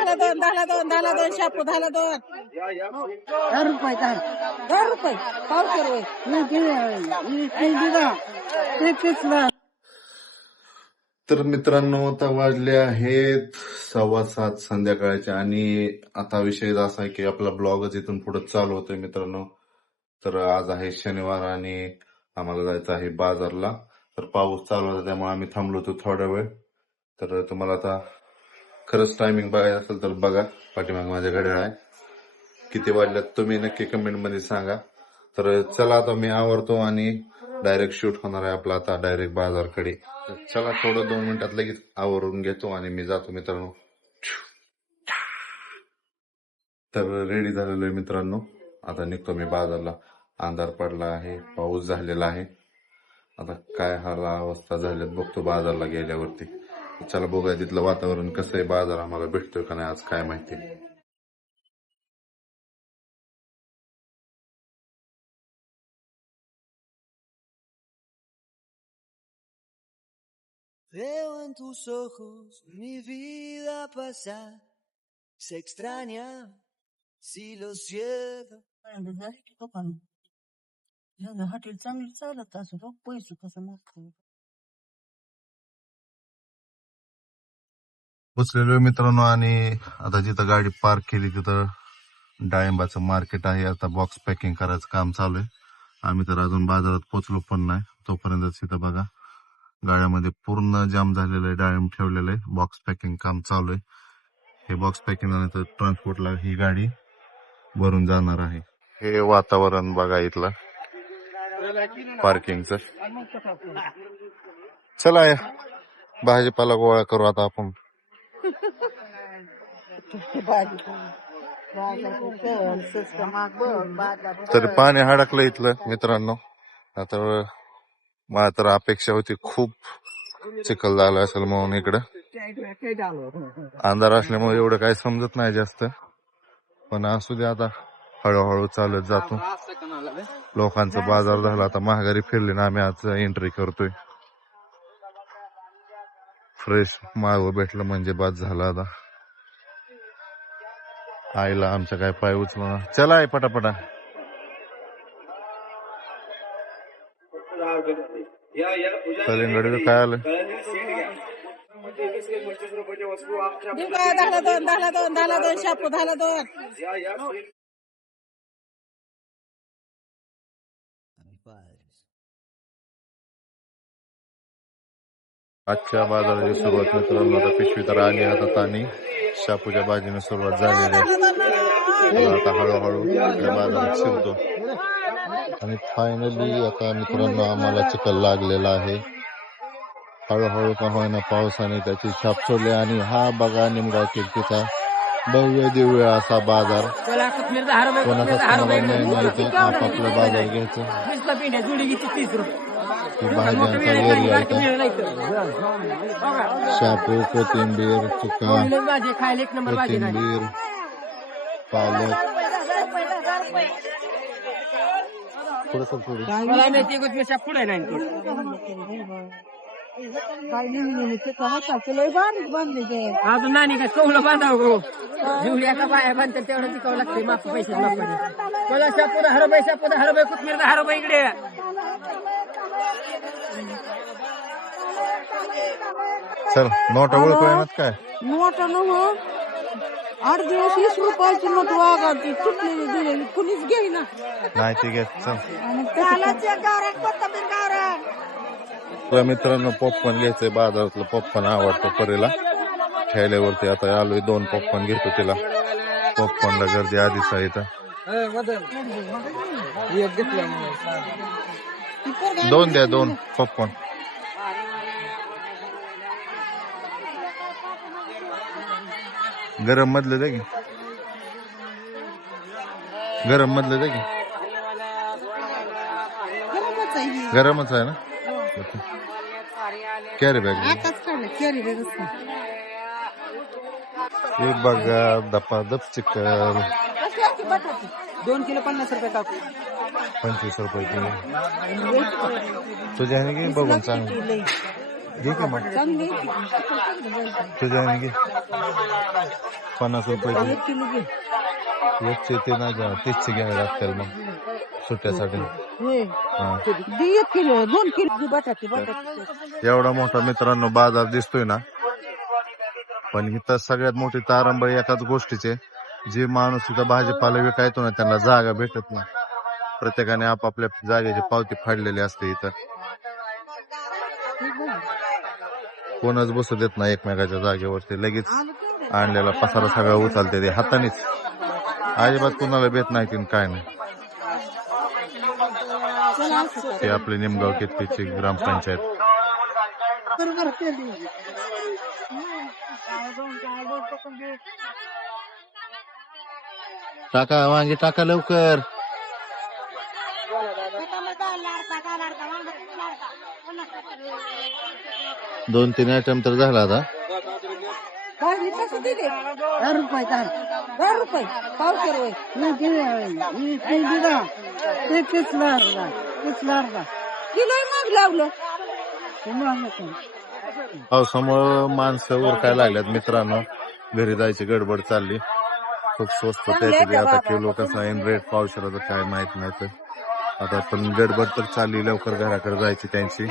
10ला 2, 10ला 2, 10ला 2, shampoo 10ला 2. 10 रुपये 10 रुपये पाव किलो तर मित्रांनो आता वाजले आहेत 7:15 संध्याकाळचे आणि आता विषय असा आहे की आपला ब्लॉगच इथून पुढे चालू होतोय मित्रांनो. तर आज आहे शनिवार आणि आम्हाला जायचं आहे बाजारला. तर पाऊस चालू होता त्यामुळे आम्ही थांबलो होतो थोडा वेळ. तर तुम्हाला आता खरंच टायमिंग बघायचं असेल तर बघा, पाठीमागे माझ्या घड्याळ आहे. किती वाजल्यात तुम्ही नक्की कमेंट मध्ये सांगा. तर चला आता मी आवरतो आणि डायरेक्ट शूट होणार आहे आपला आता डायरेक्ट बाजारकडे. चला थोडं 2 मिनिटात लगेच आवरून घेतो आणि मी जातो मित्रांनो. तर रेडी झालेलो आहे मित्रांनो, आता निघतो मी बाजारला. अंधार पडला आहे, पाऊस झालेला आहे. आता काय हाला अवस्था झाल्यात बघतो बाजारला गेल्यावरती. चला बघूया तिथलं वातावरण कसं आहे, बाजार आम्हाला भेटतोय का नाही आज काय माहिती. Veo en tus ojos mi vida pasar, se extraña si lo cierro. Hotel चांगली चालत असं बघ पैसे कसं मागतो. बसलेलो मित्रांनो आणि आता जिथं गाडी पार्क केली तिथं डाळिंबाचं मार्केट आहे. आता बॉक्स पॅकिंग करायचं काम चालू आहे. आम्ही तर अजून बाजारात पोहोचलो पण नाही. तोपर्यंत तिथं बघा गाड्यामध्ये पूर्ण जाम झालेलं आहे, डाळिंब ठेवलेलं आहे. बॉक्स पॅकिंग काम चालू आहे. हे बॉक्स पॅकिंग झाल्यानंतर ट्रान्सपोर्टला ही गाडी भरून जाणार आहे. हे वातावरण बघा इथलं पार्किंगचं. चला या भाजीपाला गोळा करू आता आपण. तर पाणी हडकलं इथलं मित्रांनो. आता मला तर अपेक्षा होती खूप चिखल झाला असेल म्हणून. इकडं अंधार असल्यामुळे एवढं काही समजत नाही जास्त, पण असू दे आता हळूहळू चालत जातो. लोकांचा बाजार झाला, आता महागारी फिरली ना आम्ही आज एंट्री करतोय. फ्रेश मागं भेटलं म्हणजे बाद झाला. आता आईला आमच्या काय पाय उचलना. चला आहे पटापटा. कलिंगड काय आलं. 10ला 2, 10ला 2, 10ला 2, शापू 10ला 2. आजच्या बाजाराची सुरुवात मित्रांनो आता पिशवी तर आली हातात आणि शापूच्या भाजीने सुरुवात झालेली आहे. आता हळूहळू बाजारात शिरतो आणि फायनली आता मित्रांनो आम्हाला चिखल लागलेला आहे. हळूहळू का होईना पावसाने त्याची छाप सोडली आणि हा बघा निमगाव किर्तीचा भव्य दिव्य असा बाजार. कोणाचाच कोणाला नाही आपापला बाजार घ्यायचं. भाज्यांचा एरिया शापू, कोथिंबीर, चुका, कोथिंबीर, पालक. अजून नाही काय कौलं बांधावं जुळ्या का बाया बांधतात तेवढं तिकावं लागते. माफ पैसे मला शापू 10 रुपये, शापू 10 रुपये, कोथमीर 10 रुपये. इकडे सर नोट ओळख काय नोट न 8 दिवस 20 रुपयाची नोट वागायची चुकलेली दिलेली कुणीच घेईना. नाही ते घेत. चल मित्रांनो पॉपकॉर्न घ्यायचंय. बाजारातलं पॉपकॉर्न आवडतं परीला. ठेल्यावरती आता आलोय 2 पॉपकॉर्न घेतो तिला. पॉपकॉर्नला गर्दी आधीच आहे इथं. 2 द्या 2 पॉपकॉर्न. गरम मधलं द्या की, गरम मधलं द्या की. गरमच आहे ना. कॅरी बॅग एक बघा दपादप चिकन 2 किलो 50 रुपये टाकू. 25 रुपये किलो. तुझ्या ह्याने घे बघून चांगलं. घे की मग तुझ्या घे 50 रुपये एकशे ते नाही का 30चे घ्यावे लागतील मग सुट्ट्यासाठी. हा. 2 किलो बटाटे एवढा मोठा मित्रांनो बाजार दिसतोय ना, पण इथं सगळ्यात मोठी तारंबळ एकाच गोष्टीचे, जे माणूस इथं भाजीपाला विकायतो ना त्यांना जागा भेटत नाही. प्रत्येकाने आपापल्या जागेची पावती फाडलेली असते. इथं कोणच बसू देत नाही एकमेकाच्या जागेवरती. लगेच आणलेला पसारा सगळा उचलते ते हातानेच. अजिबात कुणाला भेट नाही की काय नाही. ते आपले निमगाव केतकीची ग्रामपंचायत. टाका वांगी टाका लवकर. 2-3 आयटम तर झाला आता. 10 रुपये 10 रुपये पावशेर होय किलो मग लावलं. पावसामुळं माणसं उरकायला लागल्यात मित्रांनो. घरी जायची गडबड चालली. खूप स्वस्त त्यासाठी आता किलो कसा आहे रेट पावशेराचं काय माहित नाही. तर आता पण गडबड तर चालली, लवकर घराकडे जायची त्यांची.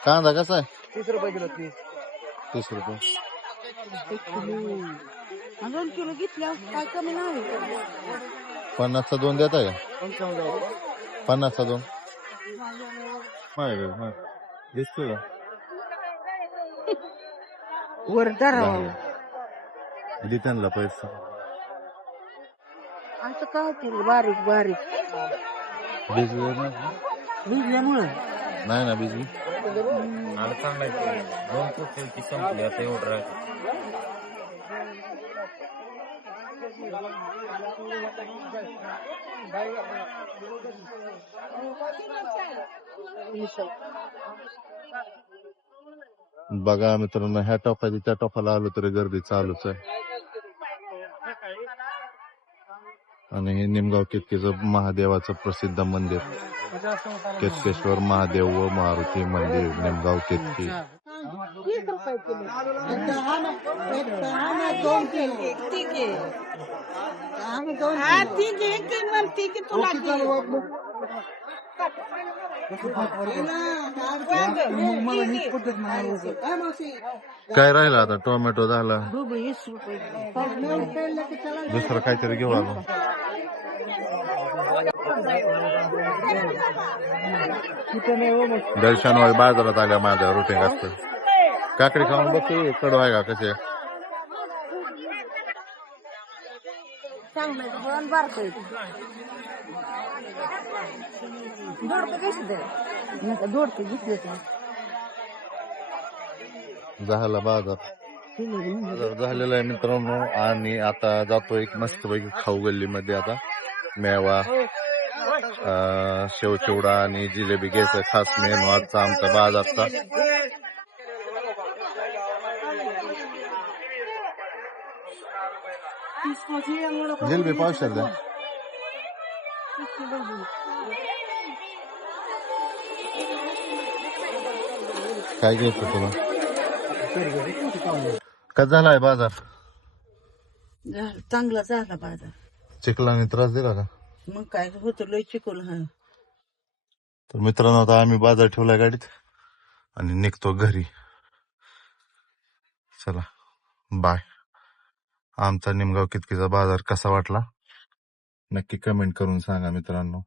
कांदा कसा आहे? 30 रुपये किलो. 30 रुपये. 2 किलो घेतल्यावर काय कमी नाही. 50चा 2 देता का? 50चा 2 दिसतोय का? वर धरावं दे त्यांना पैसा. असं काय केलं बारीक बारीक भिजलं भिजल्यामुळं नाही ना भिजली. बघा मित्रांनो, ह्या टोपाची त्या टोपाला आलो तरी गर्दी चालूच आहे. आणि हे निमगाव केतकीचं महादेवाचं प्रसिद्ध मंदिर, केतकेश्वर महादेव व मारुती मंदिर, निमगाव केतकी. 30 रुपये किलो. 2 किलो ठीक आहे. आम्ही 2 ठीक आहे की म्हणते की तुला काय राहिलं आता? टोमॅटो झाला, 20 रुपये. दुसरं काहीतरी घेऊ आलो. दर शनिवारी बाजारात आल्या माझ्या रुटीन असतं. काकडी खाऊन बघते कडू आहे का कसे. चांगलं बारकं दोडकं कसं दे नका दोडकं घेतले झाला बाजार झालेला आहे मित्रांनो. आणि आता जातो एक मस्तपैकी खाऊ गल्लीमध्ये. आता मेवा, शेव चिवडा आणि जिलेबी घ्यायचं. खास मेनू आजचा आमचा बाजारचा. जिलेबी पावशेर द्या. काय घ्यायचं तुला? का झालाय बाजार? चांगला झाला बाजार. चिखलाने त्रास दिला का? मग काय होतं लय चिकल. हा तर मित्रांनो, आता आम्ही बाजार ठेवलाय गाडीत आणि निघतो घरी. चला बाय. आमचा निमगाव केतकीचा बाजार कसा वाटला नक्की कमेंट करून सांगा मित्रांनो.